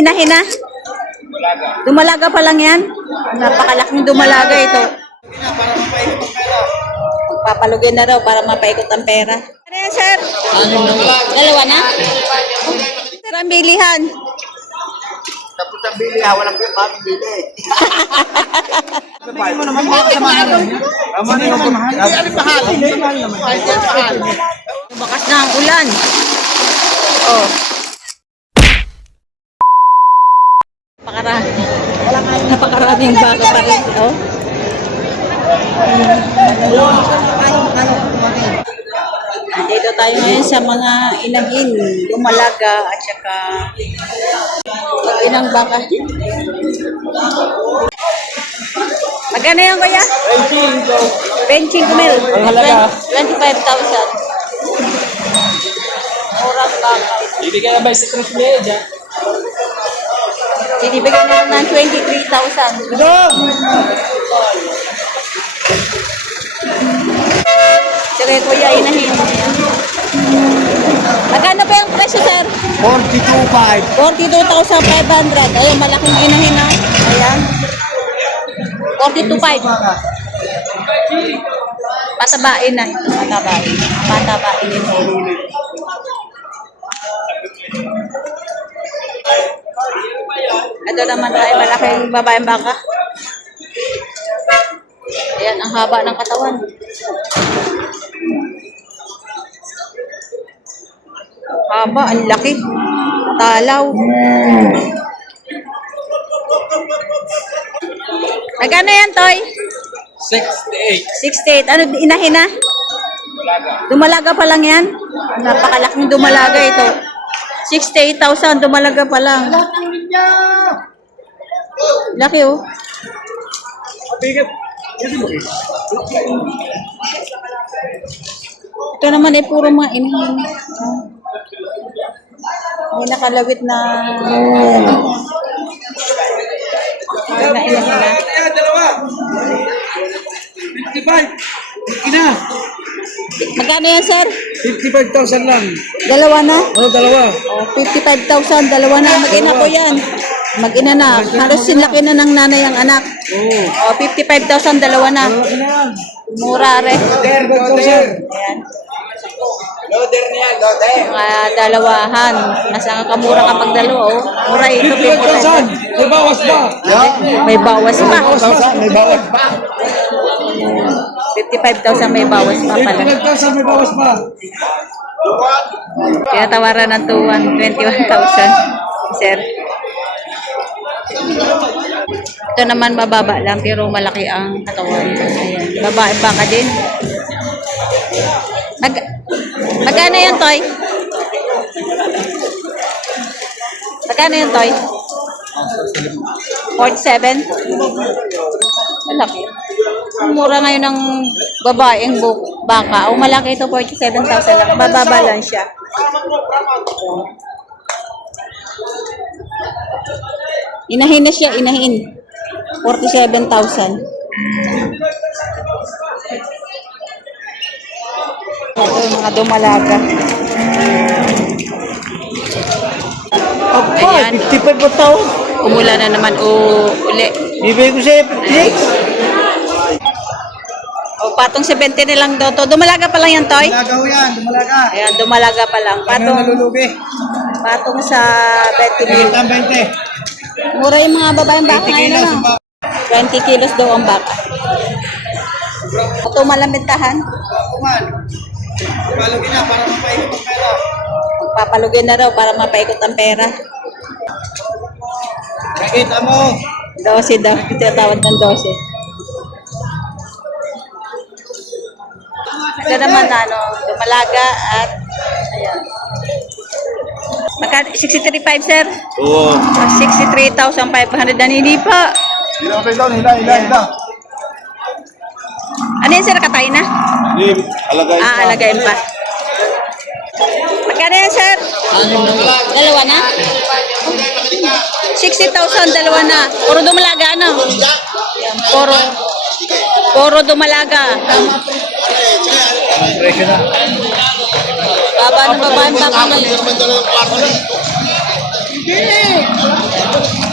inahin na? Dumalaga pa lang yan? Napakalaking dumalaga ito. Papalugin na raw para mapaikot ang pera. Ano yan, sir? Dalawa na? Sir, ang bilihan. Tapos ang bili ha, walang kaming bili. Bakas na ang ulan. Oh. Napakaraming baga pa rin. Oh. Dito tayo ngayon sa mga inahin, dumalaga at saka inang baka. Magkano yan, kuya? 25 mil. Ang halaga? 25,000. Murang baka. Ibigay na ba sa 3 media? Sinibigyan na lang ng 23,000. Sige, kuya, inahin. Magkano pa yung presyo, sir? 42.5. 42,500. Ayun, malaking inahin na. Ayan. 42,500. Patabain na ito. Patabain. Patabain ito. Ito naman ay malaking babaeng baka. Ayan, ang haba ng katawan. Haba, ang laki. Talaw. Magkano yan, Toy? 68. 68. Ano, inahin na? Dumalaga pa lang yan? Napakalaking dumalaga ito. 68,000, dumalaga pa lang. Laki, oh. Ito naman ay puro mga inahin. May nakalawit na inahin na. Dalawa. 55. Ina. Magkano yan, sir? 55,000 lang. Dalawa na? Dalawa. Oh, 55,000, dalawa na. Mag-ina po yan. Mag-ina na. Halos sinlaki na ng nanay ang anak. Oh, 55,000, dalawa na. Mura re. Ayan. Loader niya, loader. Mga dalawahan. Nasa kamura kapag dalawa, oh. Mura ito. 55,000. May bawas ba? May bawas pa. May bawat pa. 55,000 may bawas pa pala. 55,000 may bawas pa. Tinatawaran ng 21,000. Sir. Ito naman bababa lang pero malaki ang katawan. Ayan. Babae baka din. Magkano yan, Toy? Magkano yan, Toy? 47? Malaki. Mura ngayon ng babaeng baka. O malaki ito, 47,000 lang. Bababa lang siya. Inahin na siya, inahin. 47,000. Ito yung mga dumalaga. Ayan. 55 po tao. Umula na naman uli. Bibigay ko sa'yo 56. O, patong 70 na lang daw to. Dumalaga pa lang yan, Toy? Dumalaga ho yan, dumalaga. Ayan, dumalaga pa lang. Patong sa 20 mil. Ang 20. Mura yung mga babaeng baka ngayon na. 20 kilos daw ang baka. Ito malamintahan. Palugin na, para mapaikot ang pera. Papalugin na raw para mapaikot ang pera. Nakita mo. 12 daw. Tinatawad ng 12. Ito naman, dumalaga at ayan. 63.5, sir? Oo. 63,500 na hindi pa. Hila. Ano yan, sir? Katay na? Hindi, alagay. Alagayin pa. Magkano yan, sir? Dalawa na? 60,000, dalawa na. Puro dumalaga, ano? Yan, puro dumalaga. Presyo na. Baba ng baka ngayon.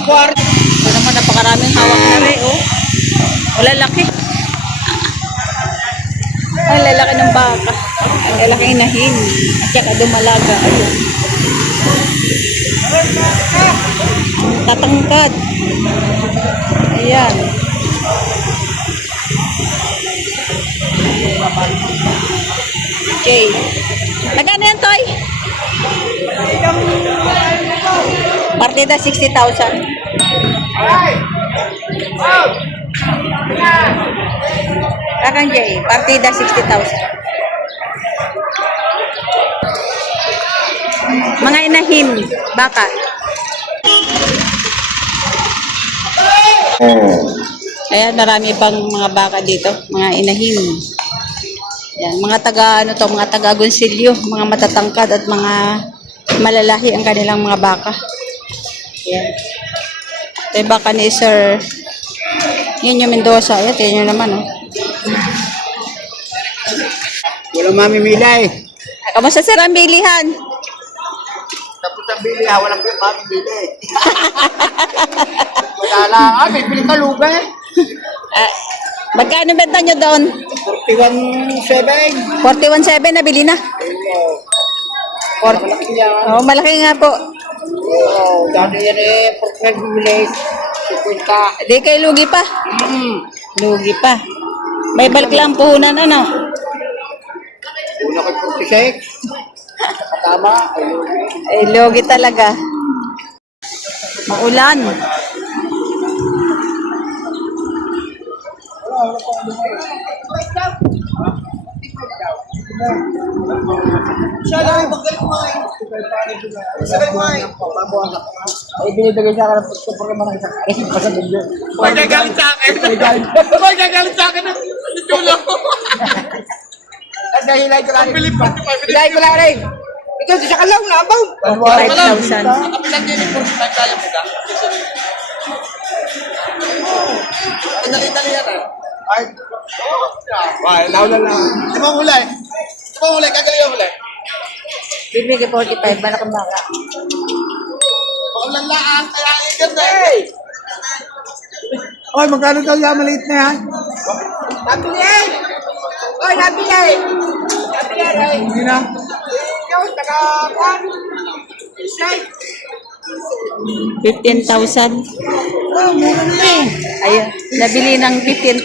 Ito naman, napakaraming hawak na rin, oh. Wala laki. Ay, lalaki ng baka. Ang lalaki inahin. At saka dumalaga. Ayun. Tatangkad. Ayan. Okay. Magkano yan, Toy? Partida 60,000. Kakang Jay, partida 60,000. Mga inahim, baka. Kaya marami pang mga baka dito, mga inahim. Yan, mga taga ano to, mga taga Gonsilyo, mga matatangkad at mga malalahi ang kanilang mga baka. Yan. Ito yung baka ni Sir Nino Mendoza. Ayan, tingnan nyo naman, oh. Walang mamimili. Kamusta sir ang bilihan? Tapos ang bili, walang mamimili. Wala lang. May bili ka lugar eh. Magkano benta nyo doon? 41.7. 41.7 nabili na. Oh, malaki nga po. Oo, dati yan eh, portrait bumili. 50. Di kayo lugi pa. Lugi pa. May balik lang puhunan, ano? Una ko 46. Tama. Ayun. Ay, lugi talaga. Maulan. Siya lang, magaling kumain. Magaling kumain. Ay, binibigay sa akin ng programa ng isang araw. Basta bilyo. Huwag gagalit sa akin. Huwag gagalit sa akin. Tulo. At hinay ko lang. Ang bilip pa. Hinay ko lang rin. Ito, siya ka lang, nabaw. 5,000. Kapitan din yung 45 kaya mo ka. Dali-dali yan eh. Ay, Naulan lang. Ito bang huli? Ito bang huli? Kagaling yung huli. Bibigay 45, malakang baka. Paulan lang. Kaya ikat na eh. Oy, magkano daw yung maliit na yan? nabili! Oy, nabili! Nabili! Hindi na. Ikaw, taga-kuhan. Isay. 15,000. Oh, mura na eh. Ayun, nabili ng 15,000.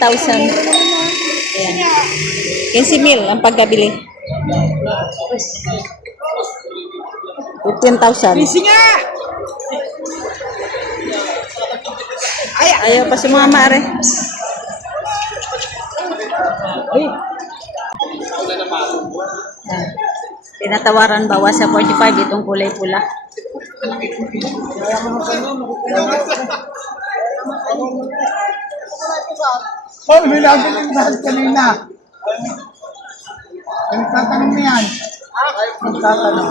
Ayan. 15,000 ang pagkabili. 15,000. Busy nga! Ayaw pa si mga mare. Ayan. Tinatawaran bawas sa 45 itong kulay pula. Oy, may naging yung lahat kanina. Ang tatanong mo yan. Ang tatanong.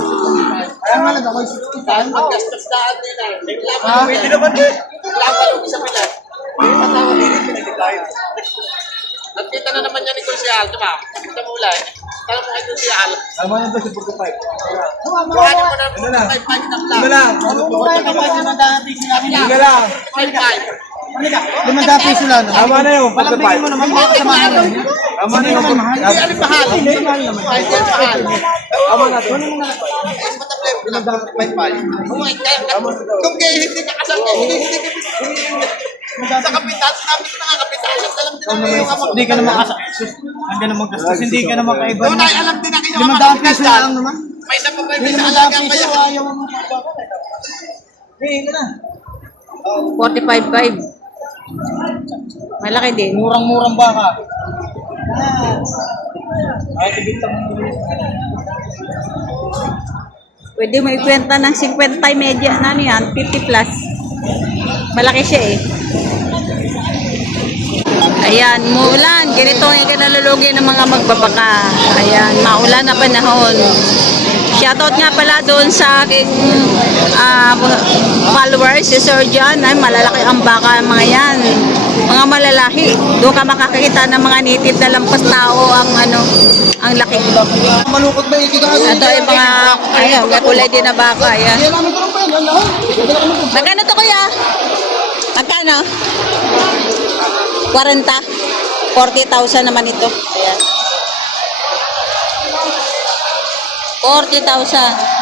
Kaya nga lang ako 60 Ang gastos na atin eh. Ha? Pwede naman eh. Laban yung isa pilat. May patawag din yung pinag-decline. At kita na naman yan ni Konsyal, diba? Kita mo ulay. Kala mo kay Konsyal. Tama na ba si 45? Kuhanin mo na 5-5 na Ano lang. lang? Sige lang. 5-5. 5 piso lang. Tama na yung 45. Mo naman. Tama na yung Hindi alin mahal. Hindi alin mahal. Tama na to. Mas matablay mo lang 5-5. Kung kayo hindi nakasal kayo, hindi sa kapitan, sinabi ko na nga, kapitan, alam din namin yung amang. Hindi ka naman hindi naman gastos. Hindi ka naman kaiba. Doon ay alam din namin yung 5 amang piso lang naman. May isa pa ba yung sa alaga pa yan? Ayaw mo. Hey, na. 45.5. Malaki din. Murang-murang baka. Ay, tigit lang. Pwede mo ikwenta ng 50 media na ano yan, 50 plus. Malaki siya eh. Ayan, muulan. Ganito ang ikinalulugi ng mga magbabaka. Ayan, maulan na panahon. Shoutout nga pala doon sa aking followers, si Sir John. Ay, malalaki ang baka mga yan. Mga malalahi. Doon ka makakita ng mga native na lampas tao ang ang laki. Malukot ba yung kikakasin? Ito yung mga, ayun, may kulay din na baka. Ayan. Magkano to kuya? ano? 40. 40,000 naman ito. Ayan. 40,000.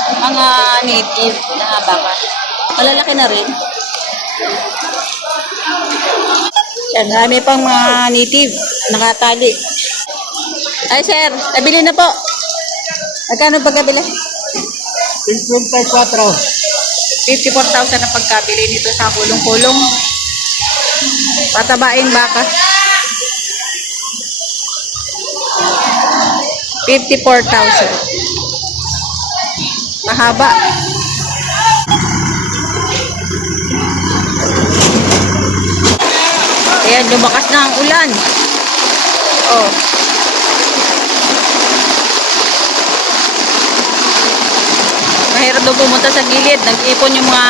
Mga native na baka. Malalaki na rin. Yan, marami pang mga native. Nakatali. Ay, sir. Nabili na po. Magkano pagkabili? 54. 54,000 na pagkabili nito sa kulong-kulong. Patabain baka. 54,000. Mahaba. Ayan, lumakas na ang ulan. Oh. Mahirap doon pumunta sa gilid. Nag-ipon yung mga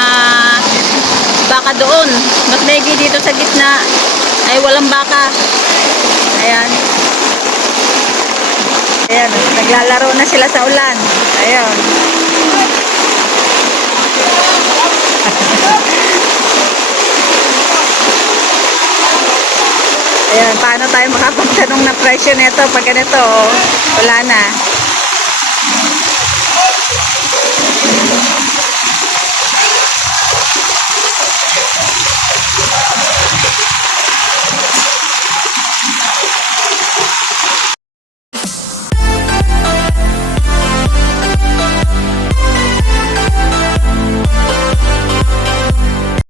baka doon. Mas maigi dito sa gitna ay walang baka. Ayan. Ayan, naglalaro na sila sa ulan. Ayan. Ayan, paano tayo makapagtanong na presyo nito pag ganito? Oh, wala na.